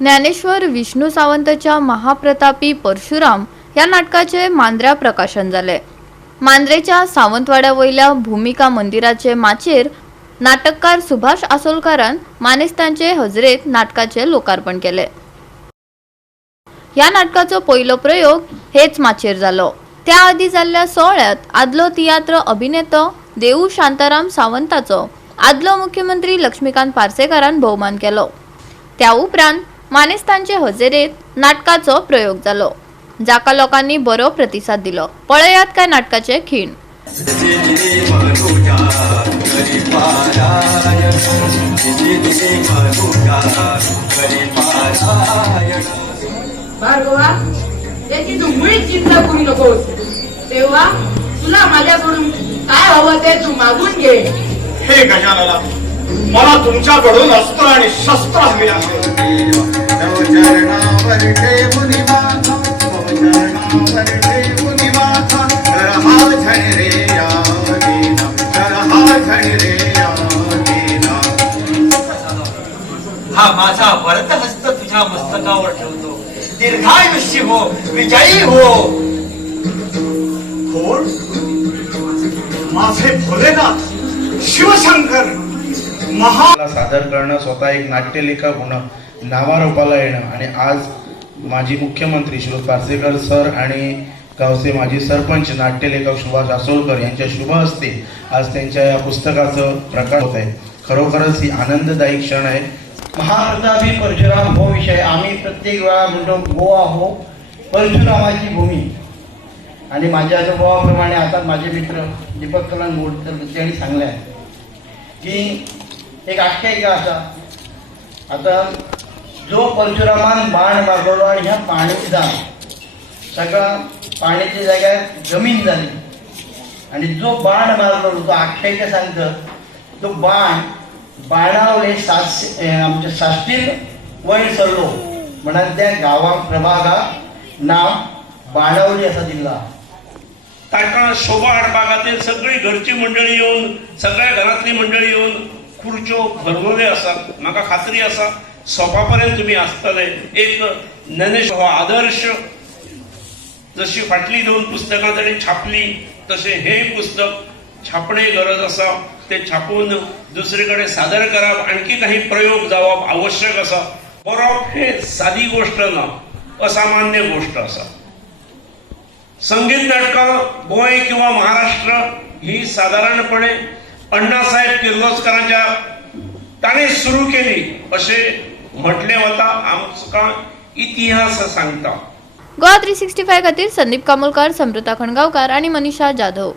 ज्ञानेश्वर विष्णू सावंतच्या महाप्रतापी परशुराम या नाटकाचे मांद्र्या प्रकाशन झाले। मांद्रेच्या सावंतवाड्या वयल्या भूमिका मंदिराचे माचेर नाटककार सुभाष आसोलकारान मानेस्तांचे हजरेत नाटकाचे लोकार्पण केले। या नाटकाचो पहिलो प्रयोग हेच माचेर जालो। त्या आधी जाल्ल्या सोहळ्यात आदलो तियात्र अभिनेतो देऊ शांताराम सावंताचो आदलो मुख्यमंत्री लक्ष्मीकांत पार्सेकारान भोवमान केलो। त्या उपरांत मानेस्तांचे हजेरेत नाटकाचो प्रयोग जालो, जाका लोकांनी बरो प्रतिसाद दिलो। पळयात काय नाटकाचे खीण। भार्गवा, याची तू मुळीच चिंता करू नकोस। तेव्हा तुला माझ्याकडून काय हवं ते तू मागून घे। हे गजानना, मला तुमच्याकडून अस्त्र आणि शस्त्र हवी आहे। हा माझा वरद हस्त तुझ्या मस्तकावर ठेवतो। दीर्घायुष्य हो, विजयी हो। कोण? माझे भोलेनाथ शिवशंकर महा सादर करणं, स्वतः एक नाट्यलेखक होणं, नावारूपाला येणं आणि आज माजी मुख्यमंत्री श्री पार्सेकर सर आणि गावचे माजी सरपंच नाट्यलेखक सुभाष आसोलकर यांच्या शुभ हस्ते आज त्यांच्या या पुस्तकाचं प्रकाश होत आहे। खरोखरच ही आनंददायी क्षण आहे। महाप्रतापी परशुराम हो विषय आम्ही प्रत्येक वेळा म्हणतो गोवा हो परशुरामाची भूमी। आणि माझ्या अनुभवाप्रमाणे आता माझे मित्र दीपक कलान मोडकर त्यांनी सांगले आहे की एक आख्यायिका असा, आता जो परशुरामान बाण मागवलो आणि ह्या पाणीचा सगळा पाण्याची जागा जमीन झाली आणि जो बाण मारलो तो आख्यायिका सांगतं तो बाणावले आमच्या साष्टील वयर सरलो म्हणून त्या गावाक प्रभागाक नाव बाणावली असा दिला। ताका शोभा बागातील सगळी घरची मंडळी येऊन, सगळ्या घरातली मंडळी येऊन खुर्च्यो भरवले असतात। म्हाका खात्री आसा सोपापर्यंत तुम्ही आसतले। एक ज्ञानेश्वर हो आदर्श जशी फाटली दोन पुस्तकां जरी छापली तसे हे पुस्तक छापणे गरज असा। ते छापून दुसरीकडे सादर करप, आणखी काही प्रयोग जावप आवश्यक असा। बरोवप हे साधी गोष्ट ना, असामान्य गोष्ट असा। संगीत नाटकां गोंय किंवा महाराष्ट्र ही साधारणपणे अण्णासाहेब किर्लोस्करांच्या ताणे सुरू केली असे म्हटले वता। आमकां इतिहास सांगता। गोवा 365 खातीर संदीप कामोलकार, समृता खणगावकार आणि मनीषा जाधव।